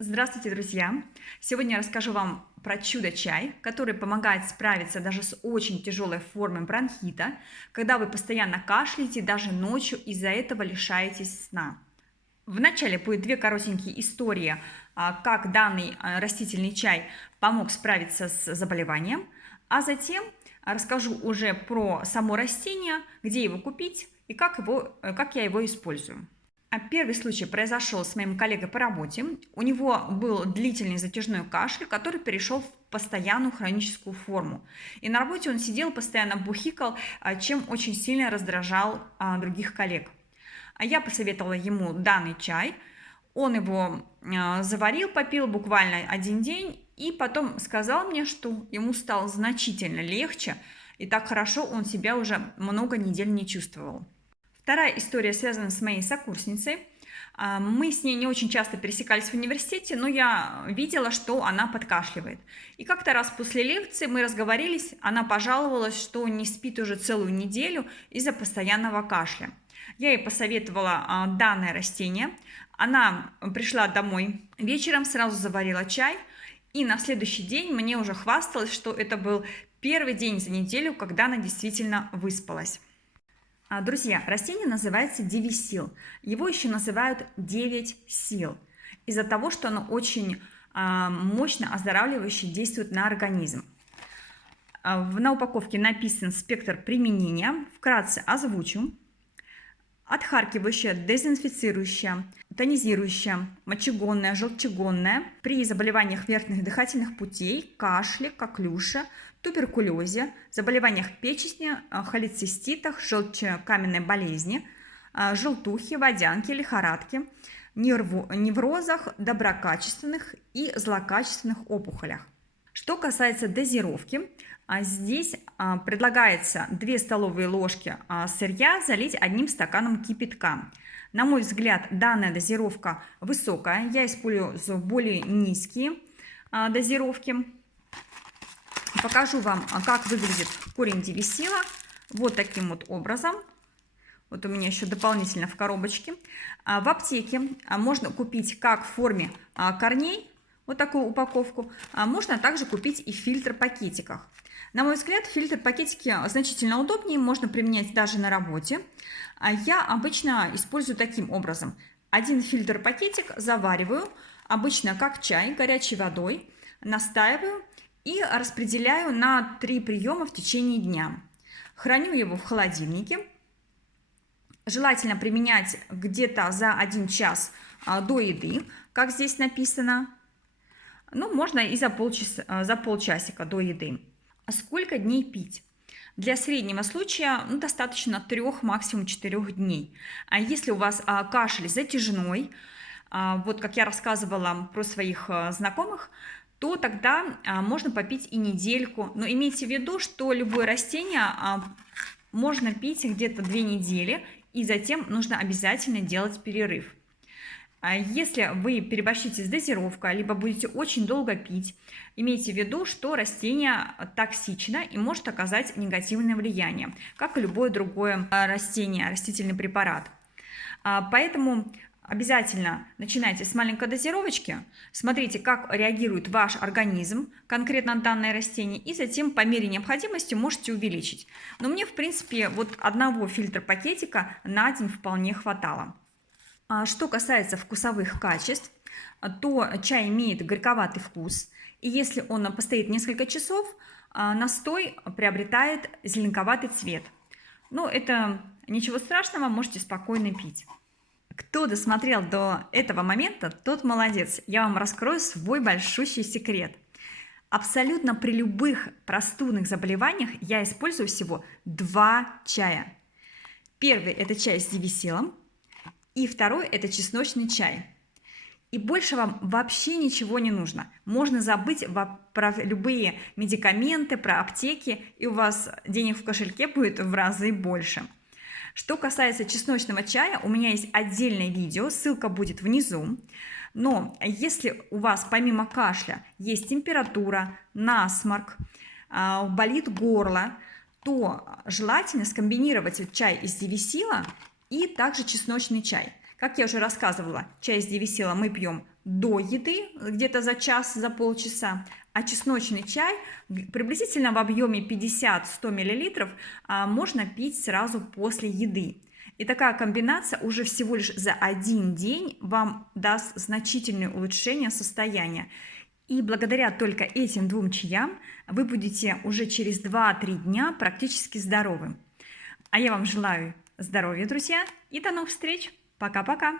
Здравствуйте, друзья! Сегодня я расскажу вам про чудо-чай, который помогает справиться даже с очень тяжелой формой бронхита, когда вы постоянно кашляете, даже ночью из-за этого лишаетесь сна. Вначале будет две коротенькие истории, как данный растительный чай помог справиться с заболеванием, а затем расскажу уже про само растение, где его купить и как я его использую. Первый случай произошел с моим коллегой по работе. У него был длительный затяжной кашель, который перешел в постоянную хроническую форму. И на работе он сидел, постоянно бухикал, чем очень сильно раздражал других коллег. Я посоветовала ему данный чай. Он его заварил, попил буквально один день, и потом сказал мне, что ему стало значительно легче, и так хорошо он себя уже много недель не чувствовал. Вторая история связана с моей сокурсницей. Мы с ней не очень часто пересекались в университете, но я видела, что она подкашливает. И как-то раз после лекции мы разговорились, она пожаловалась, что не спит уже целую неделю из-за постоянного кашля. Я ей посоветовала данное растение. Она пришла домой вечером, сразу заварила чай, и на следующий день мне уже хвасталась, что это был первый день за неделю, когда она действительно выспалась. Друзья, растение называется девисил. Его еще называют 9 сил, из-за того, что оно очень мощно оздоравливающе действует на организм. На упаковке написан спектр применения. Вкратце озвучу. Отхаркивающая, дезинфицирующая, тонизирующая, мочегонная, желчегонная при заболеваниях верхних дыхательных путей, кашле, коклюше, туберкулезе, заболеваниях печени, холециститах, желчекаменной болезни, желтухе, водянке, лихорадке, неврозах, доброкачественных и злокачественных опухолях. Что касается дозировки, здесь предлагается 2 столовые ложки сырья залить 1 стаканом кипятка. На мой взгляд, данная дозировка высокая. Я использую более низкие дозировки. Покажу вам, как выглядит корень девисила. Вот таким вот образом. Вот у меня еще дополнительно в коробочке. В аптеке можно купить как в форме корней, вот такую упаковку. Можно также купить и в фильтр-пакетиках. На мой взгляд, фильтр-пакетики значительно удобнее, можно применять даже на работе. Я обычно использую таким образом. 1 фильтр-пакетик завариваю, обычно как чай, горячей водой, настаиваю и распределяю на 3 приема в течение дня. Храню его в холодильнике. Желательно применять где-то за 1 час до еды, как здесь написано. Ну, можно и за полчасика до еды. Сколько дней пить? Для среднего случая достаточно 3, максимум 4 дней. А если у вас кашель затяжной, вот как я рассказывала про своих знакомых, то тогда можно попить и недельку. Но имейте в виду, что любое растение можно пить где-то 2 недели, и затем нужно обязательно делать перерыв. Если вы переборщите с дозировкой, либо будете очень долго пить, имейте в виду, что растение токсично и может оказать негативное влияние, как и любое другое растение, растительный препарат. Поэтому обязательно начинайте с маленькой дозировочки, смотрите, как реагирует ваш организм, конкретно данное растение, и затем по мере необходимости можете увеличить. Но мне, в принципе, вот 1 фильтр-пакетика на день вполне хватало. Что касается вкусовых качеств, то чай имеет горьковатый вкус, и если он постоит несколько часов, настой приобретает зеленковатый цвет. Но это ничего страшного, можете спокойно пить. Кто досмотрел до этого момента, тот молодец. Я вам раскрою свой большущий секрет. Абсолютно при любых простудных заболеваниях я использую всего 2 чая. Первый – это чай с девисилом. И второй – это чесночный чай. И больше вам вообще ничего не нужно. Можно забыть про любые медикаменты, про аптеки, и у вас денег в кошельке будет в разы больше. Что касается чесночного чая, у меня есть отдельное видео, ссылка будет внизу. Но если у вас помимо кашля есть температура, насморк, болит горло, то желательно скомбинировать чай из девисила и также чесночный чай. Как я уже рассказывала, чай из девисила мы пьем до еды, где-то за час, за полчаса, а чесночный чай приблизительно в объеме 50-100 мл можно пить сразу после еды. И такая комбинация уже всего лишь за один день вам даст значительное улучшение состояния. И благодаря только этим двум чаям вы будете уже через 2-3 дня практически здоровым. А я вам желаю здоровья, друзья, и до новых встреч. Пока-пока.